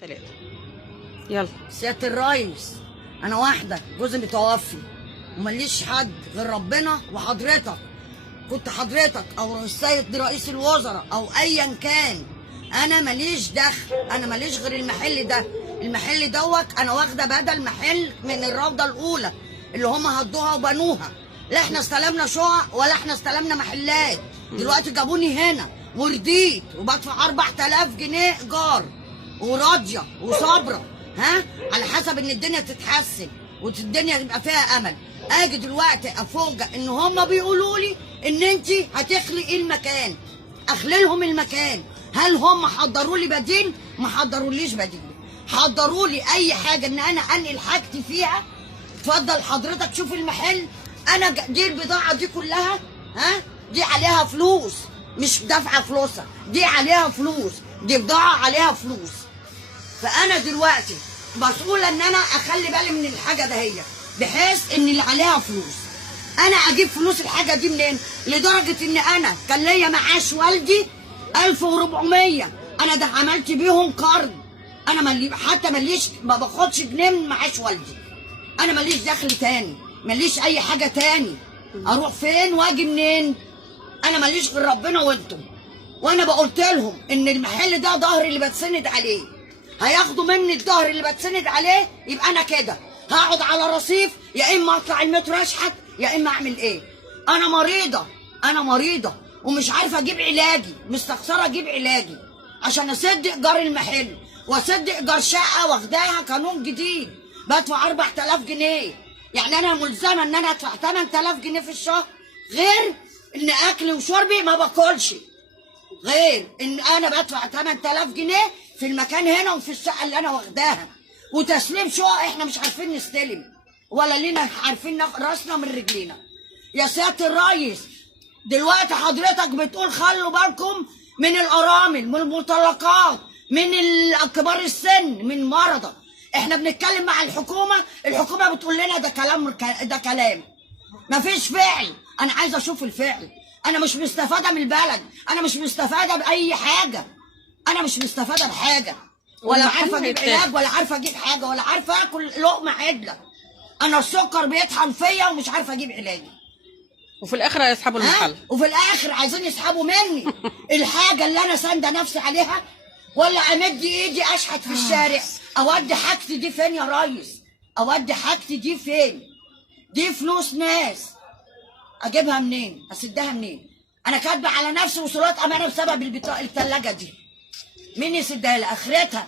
ثلاثة. يلا. سيادة الريس، أنا واحدة جوزي متوفي ومليش حد غير ربنا وحضرتك. كنت حضرتك أو السيد رئيس الوزراء أو أيا كان، أنا ماليش دخل، أنا ماليش غير المحل ده. المحل دوت أنا واخدة بدل محل من الروضة الأولى اللي هم هدوها وبنوها. لا احنا استلمنا شقق ولا احنا استلمنا محلات. دلوقتي جابوني هنا ورديت وبدفع 4000 جنيه إيجار وراضيه وصابره، ها، على حسب ان الدنيا تتحسن والدنيا يبقى فيها امل. اجي دلوقتي افوجئ ان هم بيقولوا لي ان انت هتخلقي المكان، اخلي لهم المكان. هل هم حضروا لي بديل؟ ما حضروليش بديل. حضروا لي اي حاجه ان انا انقل حاجتي فيها. اتفضل حضرتك شوف المحل، انا دي البضاعه دي كلها، ها، دي عليها فلوس، مش دافعه فلوسها، دي عليها فلوس، دي بضاعه عليها فلوس. فانا دلوقتي مسؤوله ان انا اخلي بالي من الحاجه دهية بحيث ان اللي عليها فلوس. انا اجيب فلوس الحاجه دي منين؟ لدرجه ان انا كان ليا معاش والدي 1400، انا ده عملت بيهم قرض. انا حتى ماليش، ما باخدش جنيه من معاش والدي. انا ماليش دخل تاني، ماليش اي حاجه تاني. اروح فين واجي منين؟ انا ماليش غير ربنا وانتم. وانا بقولت لهم ان المحل ده ظهري اللي بتسند عليه، هياخدوا مني الظهر اللي بتسند عليه. يبقى انا كده هقعد على رصيف، يا اما اطلع المترو اشحت، يا اما اعمل ايه. انا مريضه، انا مريضه ومش عارفه اجيب علاجي، مستخسره اجيب علاجي عشان اسد ايجار المحل واسد ايجار شقه واخداها قانون جديد بدفع 4000 جنيه. يعني انا ملزمه ان انا ادفع 8000 جنيه في الشهر، غير ان اكلي وشربي ما باكلش، غير ان انا بدفع 8000 جنيه في المكان هنا وفي الشقه اللي انا واخداها. وتسليم شقق احنا مش عارفين نستلم ولا لينا عارفين راسنا من رجلينا. يا سياده الريس، دلوقتي حضرتك بتقول خلوا بالكم من الارامل، من المطلقات، من كبار السن، من مرضى. احنا بنتكلم مع الحكومه، الحكومه بتقول لنا ده كلام، مفيش فعل. انا عايزه اشوف الفعل. انا مش مستفاده من البلد، انا مش مستفاده باي حاجه، انا مش مستفاده بحاجه، ولا عارفه اجيب علاج، ولا عارفه اجيب حاجه، ولا عارفه اكل لقمه عدله. انا السكر بيطحن فيا ومش عارفه اجيب علاجي. وفي الاخر هيسحبوا المحل، وفي الاخر عايزين يسحبوا مني الحاجه اللي انا سانده نفسي عليها. ولا امد ايدي اشحت في الشارع؟ اودي حاجتي دي فين يا ريس؟ اودي حاجتي دي فين؟ دي فلوس ناس، اجيبها منين؟ اسدها منين؟ انا كاتبه على نفسي وصولات امانه بسبب الثلاجه دي. مين يسدها لي؟ اخرتها